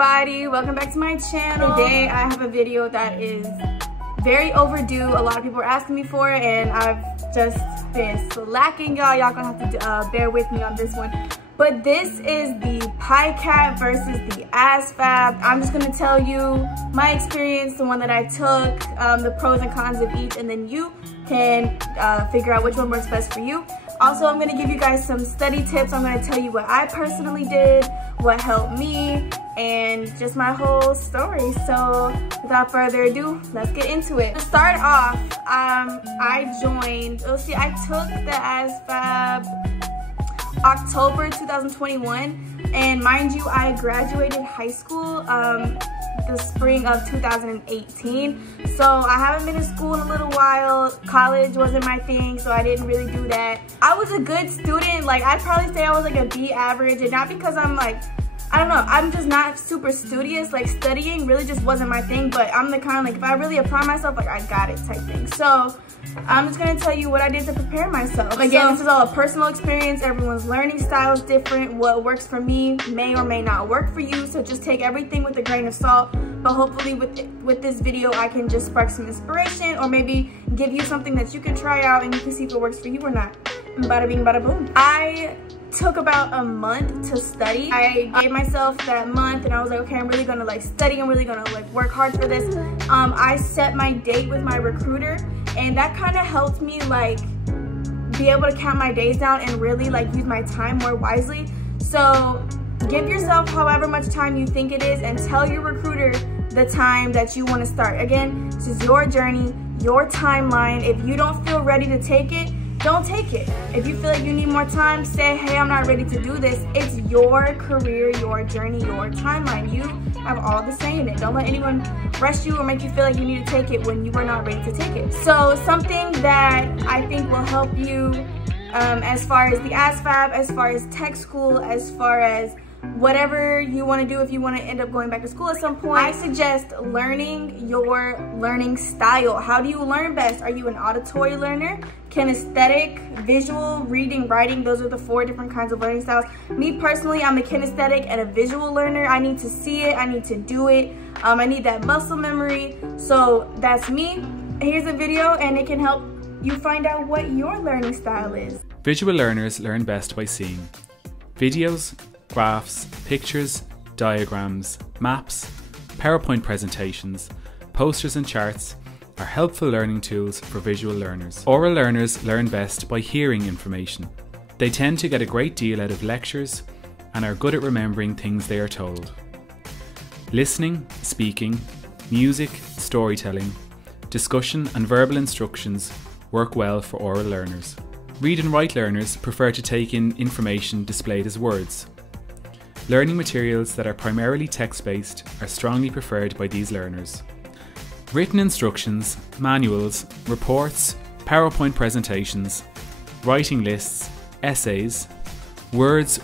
everybody, welcome back to my channel. Today I have a video that is very overdue. A lot of people are asking me for it and I've just been slacking, y'all gonna have to bear with me on this one. But this is the PiCAT versus the ASVAB. I'm just gonna tell you my experience, the one that I took, the pros and cons of each, and then you can figure out which one works best for you. Also, I'm gonna give you guys some study tips. I'm gonna tell you what I personally did, what helped me, and just my whole story. So without further ado, let's get into it. To start off, I took the ASVAB October 2021, and mind you, I graduated high school the spring of 2018, so I haven't been in school in a little while. College wasn't my thing, so I didn't really do that. I was a good student. Like, I'd probably say I was like a B average, and not because I'm like, I don't know, I'm just not super studious. Like, studying really just wasn't my thing, but I'm the kind of, like, if I really apply myself, like, I got it type thing. So I'm just gonna tell you what I did to prepare myself. Again, this is all a personal experience. Everyone's learning style is different. What works for me may or may not work for you, so just take everything with a grain of salt. But hopefully with this video, I can just spark some inspiration, or maybe give you something that you can try out and you can see if it works for you or not. Bada bing, bada boom. I took about a month to study. I gave myself that month and I was like, okay, I'm really gonna like study, I'm really gonna like work hard for this. I set my date with my recruiter, and that kind of helped me like be able to count my days down and really like use my time more wisely. So give yourself however much time you think it is and tell your recruiter the time that you want to start. Again, this is your journey, your timeline. If you don't feel ready to take it, don't take it. If you feel like you need more time, say, hey, I'm not ready to do this. It's your career, your journey, your timeline. You have all the say in it. Don't let anyone rush you or make you feel like you need to take it when you are not ready to take it. So something that I think will help you as far as the ASVAB, as far as tech school, as far as whatever you want to do if you want to end up going back to school at some point, I suggest learning your learning style. How do you learn best? Are you an auditory learner, kinesthetic, visual, reading, writing? Those are the 4 different kinds of learning styles. Me personally, I'm a kinesthetic and a visual learner. I need to see it, I need to do it, I need that muscle memory. So that's me. Here's a video and it can help you find out what your learning style is. Visual learners learn best by seeing videos, graphs, pictures, diagrams, maps, PowerPoint presentations, posters and charts are helpful learning tools for visual learners. Oral learners learn best by hearing information. They tend to get a great deal out of lectures and are good at remembering things they are told. Listening, speaking, music, storytelling, discussion and verbal instructions work well for oral learners. Read and write learners prefer to take in information displayed as words. Learning materials that are primarily text-based are strongly preferred by these learners. Written instructions, manuals, reports, PowerPoint presentations, writing lists, essays, words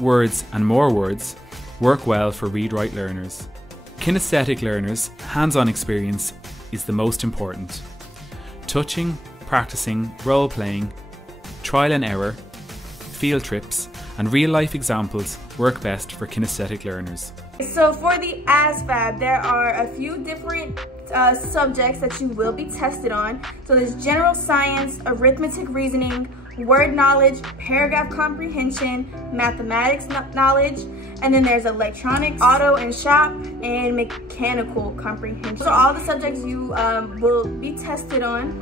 and more words work well for read-write learners. Kinesthetic learners, hands-on experience is the most important. Touching, practicing, role-playing, trial and error, field trips, and real-life examples work best for kinesthetic learners. So for the ASVAB, there are a few different subjects that you will be tested on. So there's general science, arithmetic reasoning, word knowledge, paragraph comprehension, mathematics knowledge, and then there's electronics, auto and shop, and mechanical comprehension. So all the subjects you will be tested on.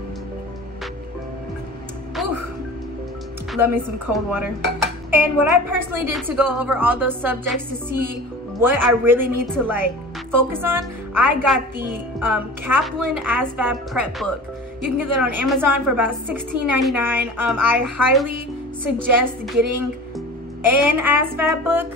Ooh, love me some cold water. And what I personally did to go over all those subjects to see what I really need to like focus on, I got the Kaplan ASVAB prep book. You can get that on Amazon for about $16.99. I highly suggest getting an ASVAB book.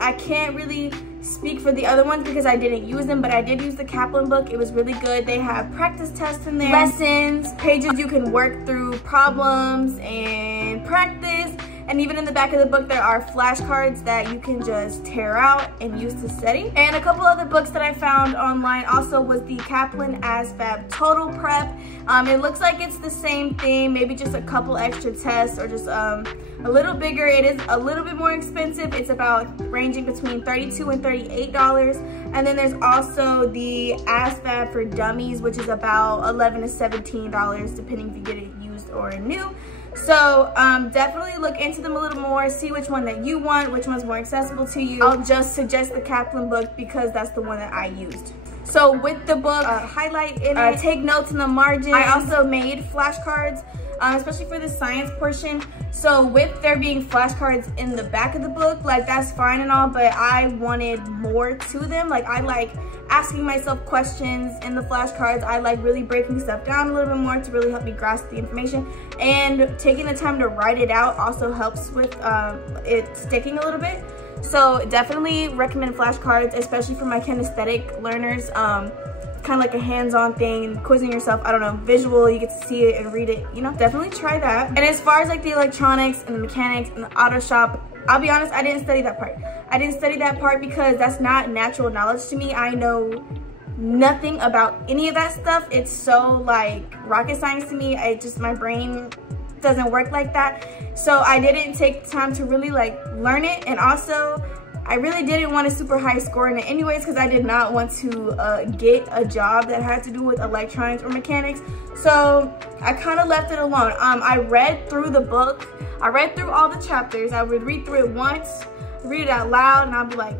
I can't really speak for the other ones because I didn't use them, but I did use the Kaplan book. It was really good. They have practice tests in there, lessons, pages you can work through problems and practice. And even in the back of the book, there are flashcards that you can just tear out and use to study. And a couple other books that I found online also was the Kaplan ASVAB Total Prep. It looks like it's the same thing, maybe just a couple extra tests or just a little bigger. It is a little bit more expensive. It's about ranging between $32 and $38. And then there's also the ASVAB for Dummies, which is about $11 to $17, depending if you get it used or new. So definitely look into them a little more, see which one that you want, which one's more accessible to you. I'll just suggest the Kaplan book because that's the one that I used. So with the book, highlight in it, take notes in the margin. I also made flashcards, especially for the science portion. So with there being flashcards in the back of the book, like that's fine and all, but I wanted more to them. Like I like asking myself questions in the flashcards. I like really breaking stuff down a little bit more to really help me grasp the information. And taking the time to write it out also helps with it sticking a little bit. So definitely recommend flashcards, especially for my kinesthetic learners. Kind of like a hands-on thing, quizzing yourself, I don't know, visual, you get to see it and read it, you know, definitely try that. And as far as like the electronics and the mechanics and the auto shop, I'll be honest, I didn't study that part. I didn't study that part because that's not natural knowledge to me. I know nothing about any of that stuff. It's so like rocket science to me. My brain doesn't work like that. So I didn't take the time to really like learn it. And also, I really didn't want a super high score in it anyways because I did not want to get a job that had to do with electronics or mechanics. So I kind of left it alone. I read through the book. I read through all the chapters. I would read through it once, read it out loud, and I'll be like,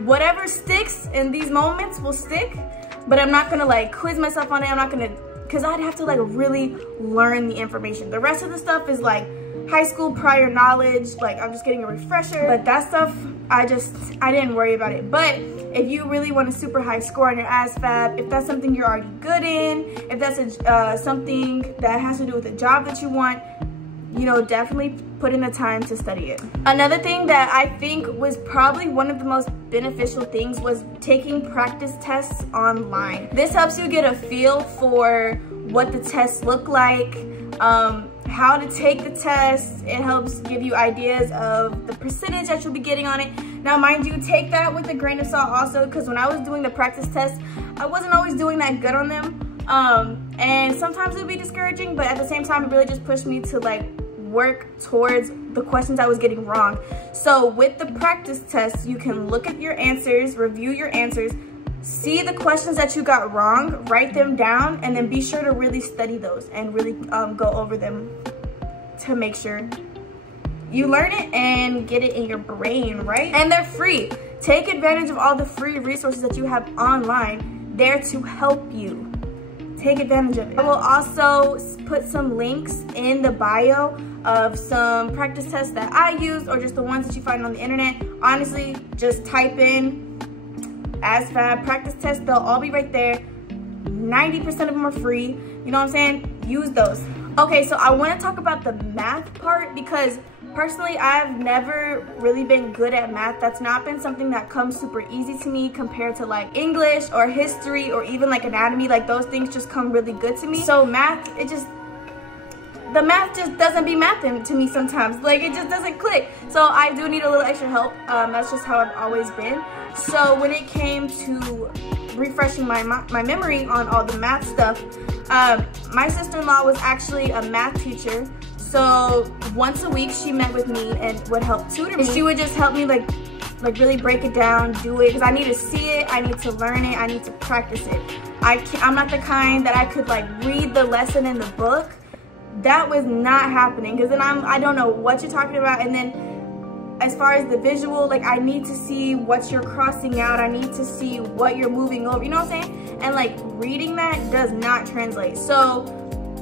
whatever sticks in these moments will stick, but I'm not gonna like quiz myself on it. I'm not gonna, because I'd have to like really learn the information. The rest of the stuff is like high school prior knowledge, like I'm just getting a refresher, but that stuff I didn't worry about it. But if you really want a super high score on your ASVAB, if that's something you're already good in, if that's something that has to do with a job that you want, you know, definitely put in the time to study it. Another thing that I think was probably one of the most beneficial things was taking practice tests online. This helps you get a feel for what the tests look like, how to take the test. It helps give you ideas of the percentage that you'll be getting on it. Now, mind you, take that with a grain of salt also, because when I was doing the practice tests, I wasn't always doing that good on them. And sometimes it would be discouraging, but at the same time, it really just pushed me to like work towards the questions I was getting wrong. So with the practice tests, you can look at your answers, review your answers, see the questions that you got wrong, write them down, and then be sure to really study those and really go over them to make sure you learn it and get it in your brain, right? And they're free. Take advantage of all the free resources that you have online there to help you. Take advantage of it. I will also put some links in the bio of some practice tests that I used or just the ones that you find on the internet. Honestly, just type in ASVAB practice tests. They'll all be right there. 90% of them are free. You know what I'm saying? Use those. Okay, so I want to talk about the math part because personally, I've never really been good at math. That's not been something that comes super easy to me compared to like English or history or even like anatomy. Like those things just come really good to me. So math, the math just doesn't be mathing to me sometimes. Like it just doesn't click. So I do need a little extra help. That's just how I've always been. So when it came to refreshing my memory on all the math stuff, my sister-in-law was actually a math teacher. So once a week she met with me and would help tutor me. And she would just help me like really break it down, do it, because I need to see it, I need to learn it, I need to practice it. I'm not the kind that I could like read the lesson in the book. That was not happening, because then I don't know what you're talking about. And then as far as the visual, like I need to see what you're crossing out, I need to see what you're moving over, you know what I'm saying? And like reading that does not translate. So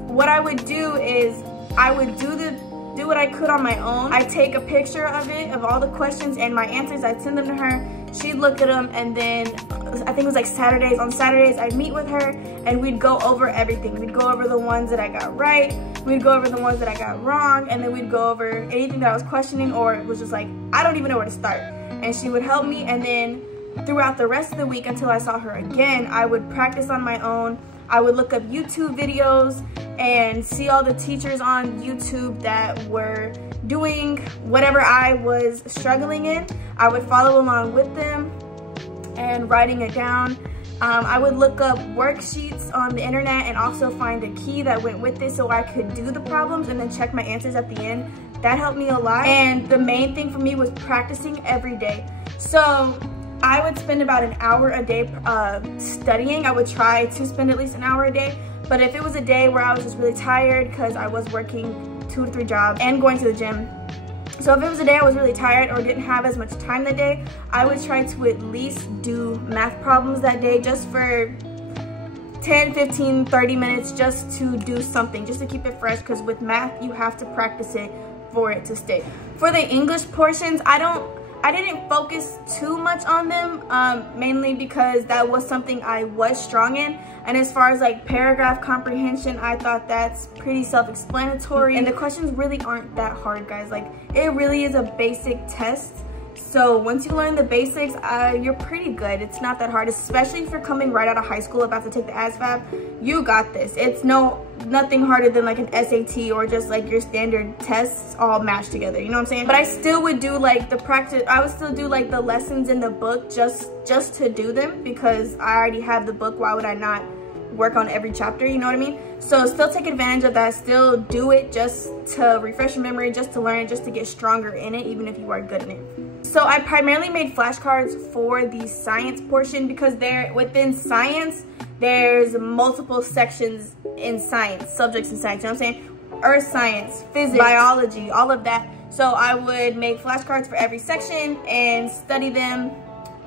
what I would do is I would do what I could on my own. I'd take a picture of it, of all the questions and my answers. I'd send them to her. She'd look at them, and then I think it was like Saturdays. On Saturdays, I'd meet with her and we'd go over everything. We'd go over the ones that I got right. We'd go over the ones that I got wrong, and then we'd go over anything that I was questioning or it was just like, I don't even know where to start. And she would help me, and then throughout the rest of the week until I saw her again, I would practice on my own. I would look up YouTube videos and see all the teachers on YouTube that were doing whatever I was struggling in. I would follow along with them and writing it down. I would look up worksheets on the internet and also find a key that went with it so I could do the problems and then check my answers at the end. That helped me a lot. And the main thing for me was practicing every day. So I would spend about an hour a day studying. I would try to spend at least an hour a day. But if it was a day where I was just really tired because I was working 2 to 3 jobs and going to the gym, so if it was a day I was really tired or didn't have as much time that day, I would try to at least do math problems that day just for 10, 15, 30 minutes just to do something, just to keep it fresh, because with math, you have to practice it for it to stick. For the English portions, I didn't focus too much on them, mainly because that was something I was strong in. And as far as like paragraph comprehension, I thought that's pretty self-explanatory. And the questions really aren't that hard, guys. Like, it really is a basic test. So once you learn the basics, you're pretty good. It's not that hard, especially if you're coming right out of high school about to take the ASVAB. You got this. It's nothing harder than like an SAT or just like your standard tests all mashed together. You know what I'm saying? But I still would do like the practice. I would still do like the lessons in the book just to do them, because I already have the book. Why would I not work on every chapter? You know what I mean? So still take advantage of that. Still do it just to refresh your memory, just to learn, just to get stronger in it, even if you are good in it. So I primarily made flashcards for the science portion because within science, there's multiple sections in science, subjects in science, you know what I'm saying? Earth science, physics, biology, all of that. So I would make flashcards for every section and study them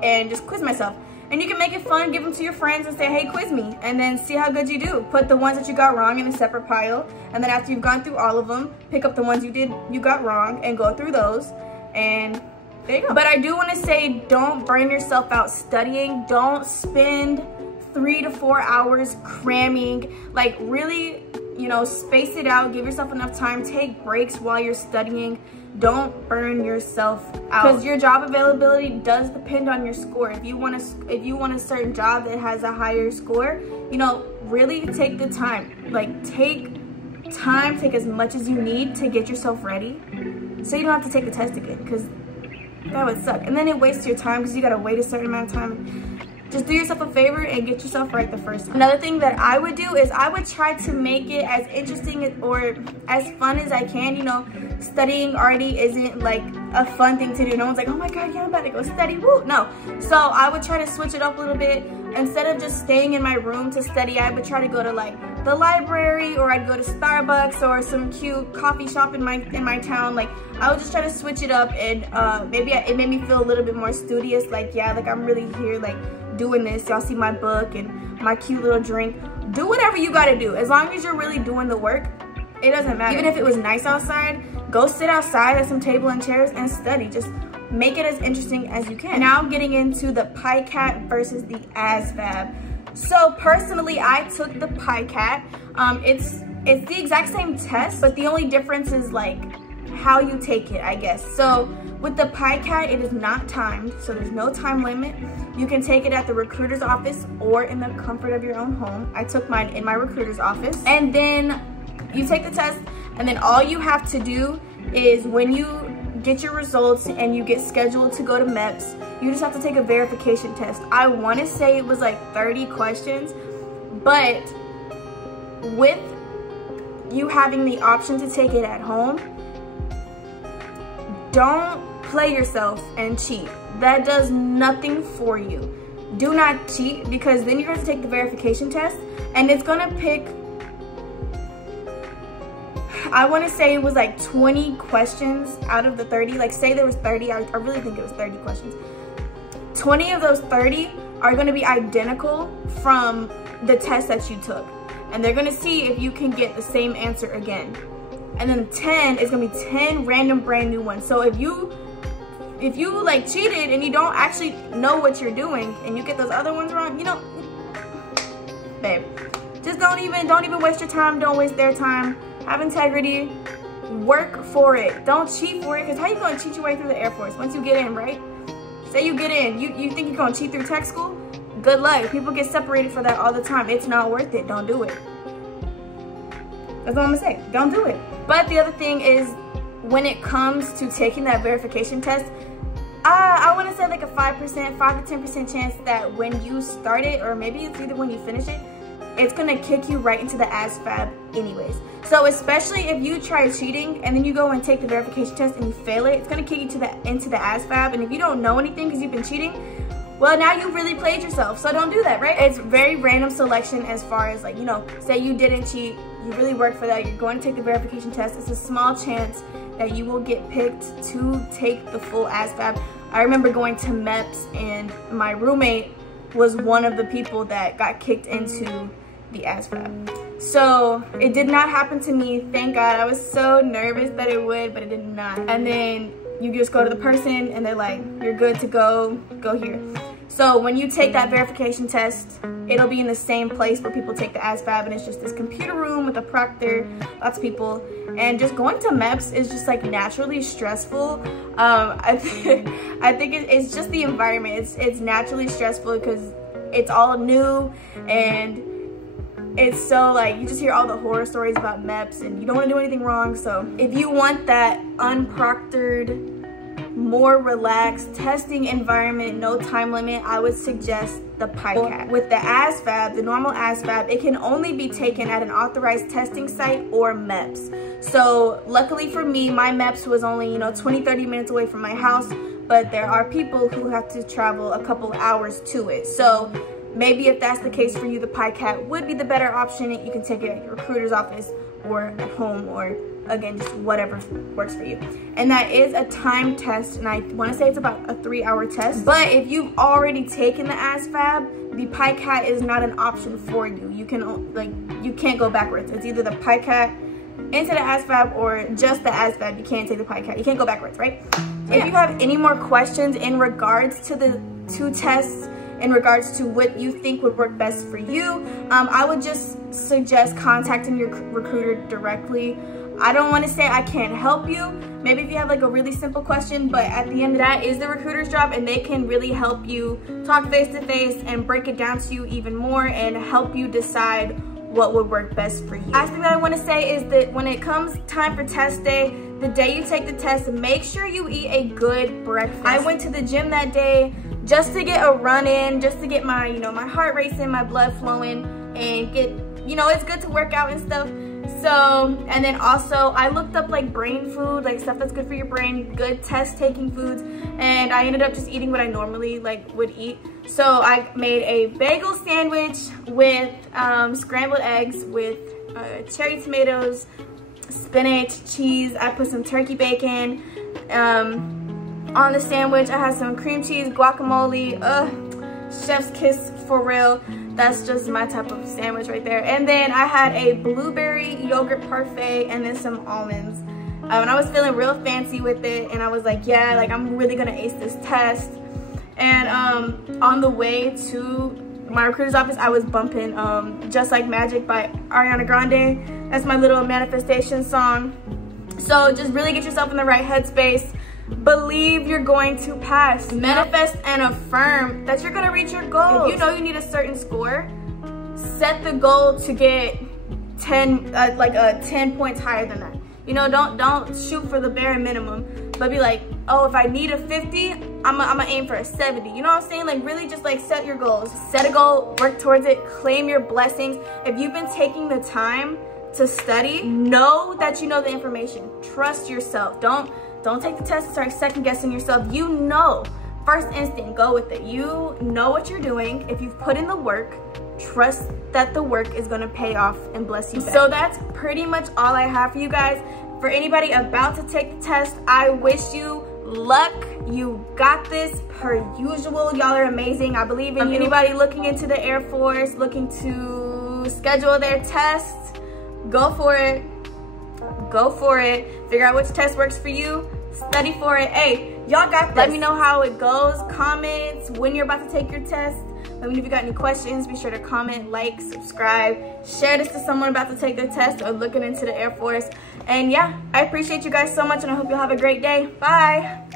and just quiz myself. And you can make it fun, give them to your friends and say, hey, quiz me, and then see how good you do. Put the ones that you got wrong in a separate pile, and then after you've gone through all of them, pick up the ones you got wrong and go through those, and there you go. But I do want to say, don't burn yourself out studying. Don't spend 3 to 4 hours cramming. Like, really, you know, space it out. Give yourself enough time. Take breaks while you're studying. Don't burn yourself out, because your job availability does depend on your score. If you want a certain job that has a higher score, you know, really take the time. Like, take as much as you need to get yourself ready, so you don't have to take the test again, because that would suck. And then it wastes your time because you gotta wait a certain amount of time. Just do yourself a favor and get yourself right the first time. Another thing that I would do is I would try to make it as interesting or as fun as I can. You know, studying already isn't like a fun thing to do. No one's like, oh my God, yeah, I'm about to go study, woo. No. So I would try to switch it up a little bit. Instead of just staying in my room to study, I would try to go to like the library, or I'd go to Starbucks or some cute coffee shop in my town. Like, I would just try to switch it up, and maybe it made me feel a little bit more studious. Like, yeah, like I'm really here, like doing this. Y'all see my book and my cute little drink. Do whatever you gotta do. As long as you're really doing the work, it doesn't matter. Even if it was nice outside, go sit outside at some table and chairs and study. Just make it as interesting as you can. Now getting into the PiCAT versus the ASVAB. So personally, I took the PiCAT. It's the exact same test, but the only difference is like how you take it, I guess. So with the PiCAT, it is not timed, so there's no time limit. You can take it at the recruiter's office or in the comfort of your own home. I took mine in my recruiter's office. And then you take the test, and then all you have to do is when you get your results and you get scheduled to go to MEPS, you just have to take a verification test. I want to say it was like 30 questions, but with you having the option to take it at home, don't play yourself and cheat. That does nothing for you. Do not cheat, because then you're going to take the verification test and it's going to pick, I want to say it was like 20 questions out of the 30. Like, say there was 30, I really think it was 30 questions. 20 of those 30 are going to be identical from the test that you took, and they're going to see if you can get the same answer again. And then 10 is going to be 10 random brand new ones. So if you like cheated and you don't actually know what you're doing and you get those other ones wrong, you know, babe, just don't even waste your time. Don't waste their time. Have integrity. Work for it. Don't cheat for it, because how you going to cheat your way through the Air Force once you get in, right? Say you get in. You think you're going to cheat through tech school? Good luck. People get separated for that all the time. It's not worth it. Don't do it. That's all I'm going to say. Don't do it. But the other thing is, when it comes to taking that verification test, I want to say like a 5 to 10% chance that when you start it, or maybe it's either when you finish it, it's going to kick you right into the ASVAB anyways. So especially if you try cheating and then you go and take the verification test and you fail it, it's going to kick you into the ASVAB. And if you don't know anything because you've been cheating, well, now you've really played yourself. So don't do that, right? It's very random selection as far as, like, you know, say you didn't cheat, you really worked for that, you're going to take the verification test. It's a small chance that you will get picked to take the full ASVAB. I remember going to MEPS and my roommate was one of the people that got kicked into the ASVAB. So it did not happen to me, thank God. I was so nervous that it would, but it did not. And then you just go to the person and they're like, you're good to go here. So when you take that verification test, it'll be in the same place where people take the ASVAB, and it's just this computer room with a proctor, lots of people. And just going to MEPS is just like naturally stressful. I think it's just the environment. It's naturally stressful because it's all new, and it's so like, you just hear all the horror stories about MEPS and you don't want to do anything wrong. So if you want that unproctored, more relaxed testing environment, no time limit, I would suggest the PiCAT. With the ASVAB, the normal ASVAB, it can only be taken at an authorized testing site or MEPS. So luckily for me, my MEPS was only, 20-30 minutes away from my house, but there are people who have to travel a couple hours to it. So maybe if that's the case for you, the PiCAT would be the better option. You can take it at your recruiter's office or at home, or again, just whatever works for you. And that is a time test, and I want to say it's about a 3-hour test. But if you've already taken the ASVAB, the PiCAT is not an option for you. You can't go backwards. It's either the PiCAT into the ASVAB or just the ASVAB. You can't take the PiCAT. You can't go backwards, right? If you have any more questions in regards to the 2 tests, in regards to what you think would work best for you, I would just suggest contacting your recruiter directly. I don't want to say I can't help you. Maybe if you have like a really simple question, but at the end of that is the recruiter's job, and they can really help you talk face to face and break it down to you even more and help you decide what would work best for you. Last thing that I want to say is that when it comes time for test day, the day you take the test, make sure you eat a good breakfast. I went to the gym that day just to get a run in, just to get my, my heart racing, my blood flowing, and get, it's good to work out and stuff. So, and then also I looked up like brain food, like stuff that's good for your brain, good test taking foods, and I ended up just eating what I normally would eat. So I made a bagel sandwich with scrambled eggs with cherry tomatoes, spinach, cheese. I put some turkey bacon on the sandwich. I had some cream cheese, guacamole, chef's kiss for real. That's just my type of sandwich right there. And then I had a blueberry yogurt parfait and then some almonds. And I was feeling real fancy with it, and I was like, yeah, like I'm really gonna ace this test. And on the way to my recruiter's office, I was bumping Just Like Magic by Ariana Grande. That's my little manifestation song. So just really get yourself in the right headspace. Believe you're going to pass. Manifest and affirm that you're gonna reach your goal. If you know you need a certain score, set the goal to get 10 points higher than that. Don't shoot for the bare minimum, but be like, oh, if I need a 50, I'm gonna aim for a 70. You know what I'm saying? Like, really just like set your goals. Set a goal, work towards it, claim your blessings. If you've been taking the time to study, know that you know the information. Trust yourself. Don't take the test and start second guessing yourself. First instinct, go with it. You know what you're doing. If you've put in the work, trust that the work is gonna pay off and bless you back. So that's pretty much all I have for you guys. For anybody about to take the test, I wish you luck. You got this per usual. Y'all are amazing. I believe in you. Anybody looking into the Air Force, looking to schedule their tests, go for it. Go for it. Figure out which test works for you. Study for it. Hey, y'all got this. Let me know how it goes. Comments when you're about to take your test. Let me know if you got any questions. Be sure to comment, like, subscribe, share this to someone about to take their test or looking into the Air Force. And yeah, I appreciate you guys so much, and I hope you'll have a great day. Bye.